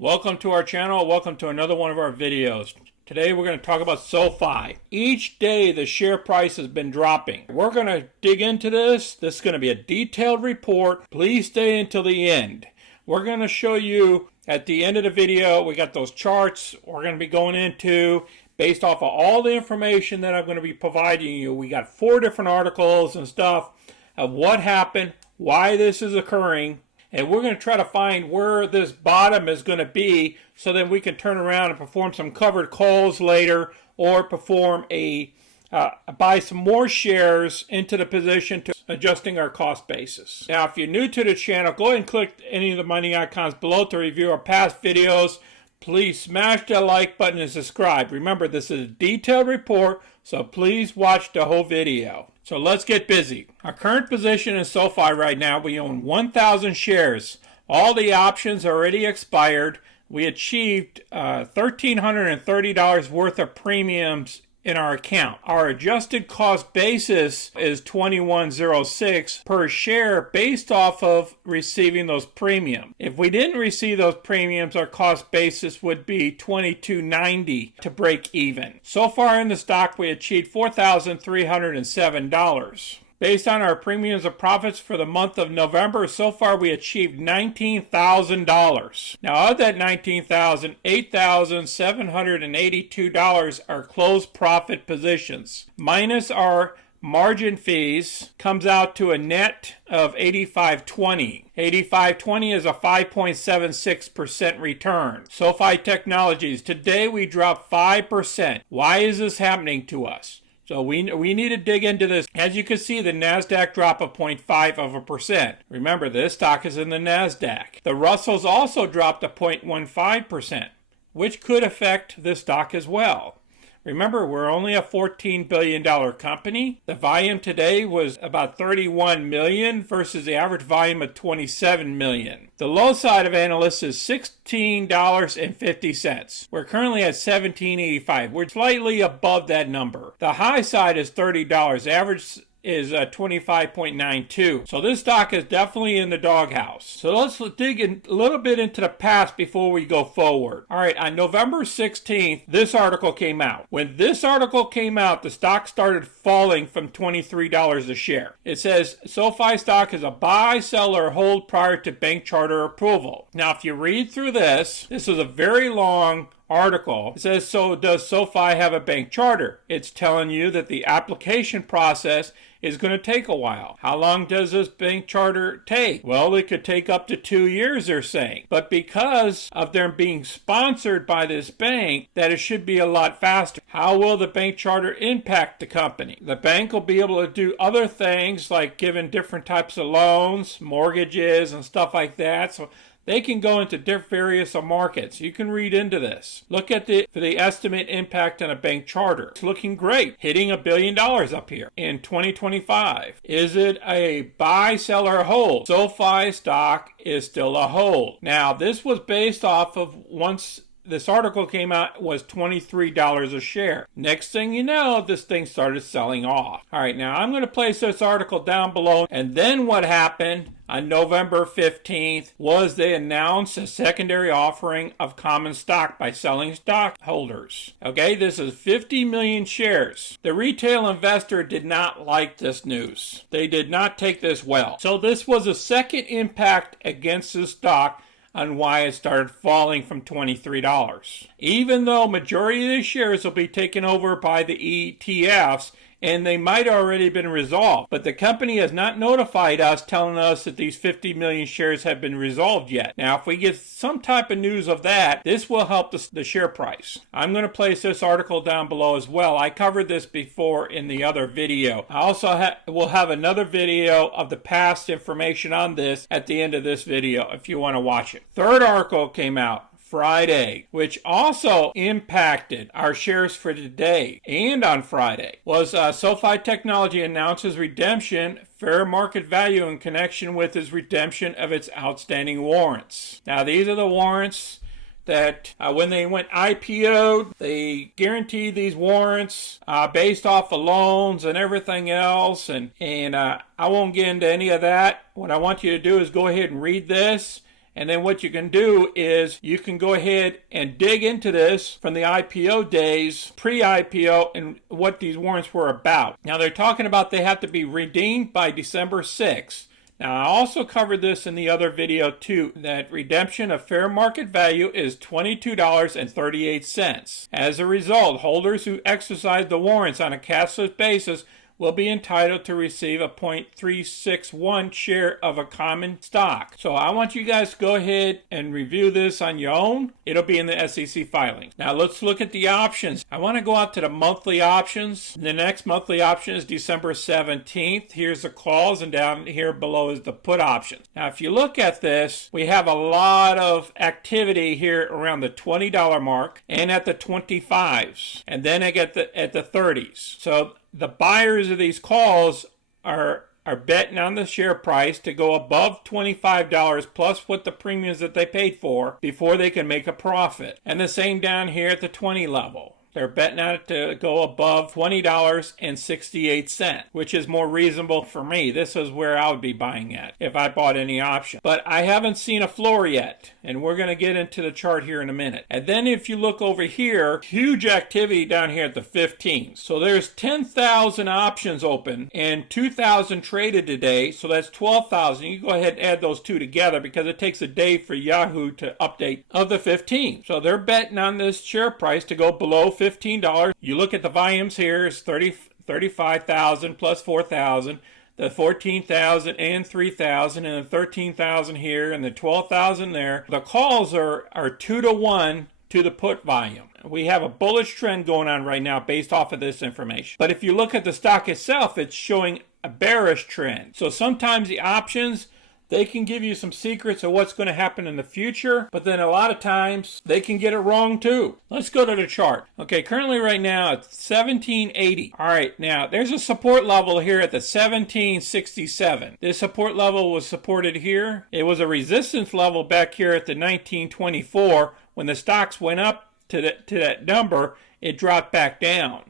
Welcome to our channel. Welcome to another one of our videos. Today we're going to talk about SoFi. Each day the share price has been dropping. We're going to dig into this. This is going to be a detailed report. Please stay until the end. We're going to show you at the end of the video, we got those charts we're going to be going into based off of all the information that I'm going to be providing you. We got 4 different articles and stuff of what happened, why this is occurring, and we're going to try to find where this bottom is going to be so that we can turn around and perform some covered calls later or perform buy some more shares into the position to adjusting our cost basis. Now, if you're new to the channel, go ahead and click any of the money icons below to review our past videos. Please smash that like button and subscribe. Remember, this is a detailed report, so please watch the whole video. So let's get busy. Our current position in SoFi right now, we own 1,000 shares. All the options are already expired. We achieved $1,330 worth of premiums in our account. Our adjusted cost basis is $21.06 per share based off of receiving those premiums. If we didn't receive those premiums, our cost basis would be $22.90 to break even. So far in the stock, we achieved $4,307. Based on our premiums and profits for the month of November, so far we achieved $19,000. Now of that $19,000, $8,782 are closed profit positions. Minus our margin fees comes out to a net of $85.20. $85.20 is a 5.76% return. SoFi Technologies, today we dropped 5%. Why is this happening to us? So we need to dig into this. As you can see, the NASDAQ dropped a 0.5%. Remember, this stock is in the NASDAQ. The Russells also dropped a 0.15%, which could affect this stock as well. Remember, we're only a $14 billion company. The volume today was about 31 million versus the average volume of 27 million. The low side of analysts is $16.50. We're currently at $17.85. We're slightly above that number. The high side is $30. Average is 25.92. So this stock is definitely in the doghouse. So let's dig a little bit into the past before we go forward. All right, on November 16th, this article came out. When this article came out, the stock started falling from $23 a share. It says SoFi stock is a buy, sell, or hold prior to bank charter approval. Now, if you read through this is a very long article. It says, so does SoFi have a bank charter? It's telling you that the application process is going to take a while. How long does this bank charter take? Well, it could take up to 2 years, they're saying. But because of them being sponsored by this bank, that it should be a lot faster. How will the bank charter impact the company? The bank will be able to do other things like giving different types of loans, mortgages, and stuff like that. So they can go into various markets. You can read into this. Look at the estimate impact on a bank charter. It's looking great, hitting $1 billion up here in 2025. Is it a buy, sell, or hold? SoFi stock is still a hold. Now, this was based off of once this article came out was $23 a share. Next thing you know, this thing started selling off. All right, now I'm going to place this article down below. And then what happened on November 15th was they announced a secondary offering of common stock by selling stockholders. Okay, this is 50 million shares. The retail investor did not like this news. They did not take this well. So this was a second impact against the stock on why it started falling from $23. Even though majority of the shares will be taken over by the ETFs, and they might already been resolved. But the company has not notified us telling us that these 50 million shares have been resolved yet. Now, if we get some type of news of that, this will help the share price. I'm going to place this article down below as well. I covered this before in the other video. I also will have another video of the past information on this at the end of this video if you want to watch it. Third article came out Friday, which also impacted our shares for today and on Friday, was SoFi Technology announces redemption fair market value in connection with its redemption of its outstanding warrants. Now, these are the warrants that when they went IPO, they guaranteed these warrants based off of loans and everything else. And I won't get into any of that. What I want you to do is go ahead and read this And then what you can do is you can go ahead and dig into this from the IPO days, pre-IPO, and what these warrants were about. Now they're talking about they have to be redeemed by December 6th. Now, I also covered this in the other video too, that redemption of fair market value is $22.38. As a result, holders who exercise the warrants on a cashless basis will be entitled to receive a 0.361 share of a common stock. So I want you guys to go ahead and review this on your own. It'll be in the SEC filings. Now let's look at the options. I want to go out to the monthly options. The next monthly option is December 17th. Here's the calls, and down here below is the put options. Now if you look at this, we have a lot of activity here around the $20 mark and at the 25s, and then at the 30s. So the buyers of these calls are betting on the share price to go above $25 plus what the premiums that they paid for before they can make a profit. And the same down here at the 20 level. They're betting on it to go above $20.68, which is more reasonable for me. This is where I would be buying at if I bought any option. But I haven't seen a floor yet, and we're going to get into the chart here in a minute. And then if you look over here, huge activity down here at the 15. So there's 10,000 options open and 2,000 traded today, so that's 12,000. You go ahead and add those two together because it takes a day for Yahoo to update of the 15. So they're betting on this share price to go below $15. You look at the volumes here, is 35,000 plus 4,000, the 14,000 and 3,000, and the 13,000 here, and the 12,000 there. The calls are 2-to-1 to the put volume. We have a bullish trend going on right now based off of this information. But if you look at the stock itself, it's showing a bearish trend. So sometimes the options, they can give you some secrets of what's going to happen in the future, but then a lot of times they can get it wrong too. Let's go to the chart. Okay, currently right now it's 1780. All right, now there's a support level here at the 1767. This support level was supported here. It was a resistance level back here at the 1924. When the stocks went up to that number, it dropped back down.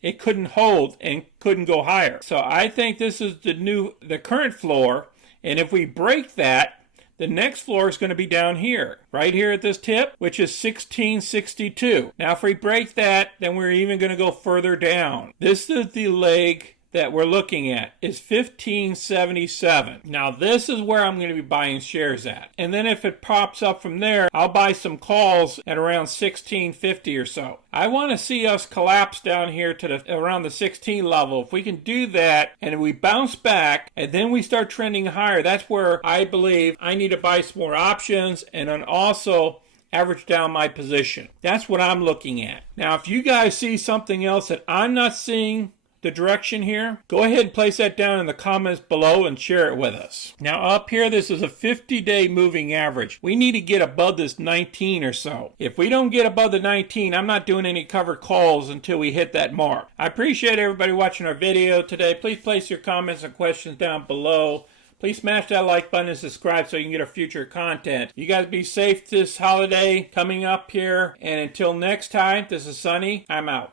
It couldn't hold and couldn't go higher. So I think this is the current floor. And if we break that, the next floor is going to be down here, right here at this tip, which is 1662. Now, if we break that, then we're even going to go further down. This is the leg that we're looking at, is 1577. Now, this is where I'm going to be buying shares at. And then if it pops up from there, I'll buy some calls at around 1650 or so. I want to see us collapse down here to around the 16 level. If we can do that and we bounce back and then we start trending higher, that's where I believe I need to buy some more options and then also average down my position. That's what I'm looking at. Now, if you guys see something else that I'm not seeing, the direction here, go ahead and place that down in the comments below and share it with us. Now up here, this is a 50-day moving average. We need to get above this 19 or so. If we don't get above the 19, I'm not doing any covered calls until we hit that mark. I appreciate everybody watching our video today. Please place your comments and questions down below. Please smash that like button and subscribe so you can get our future content. You guys be safe this holiday coming up here. And until next time, this is Sonny. I'm out.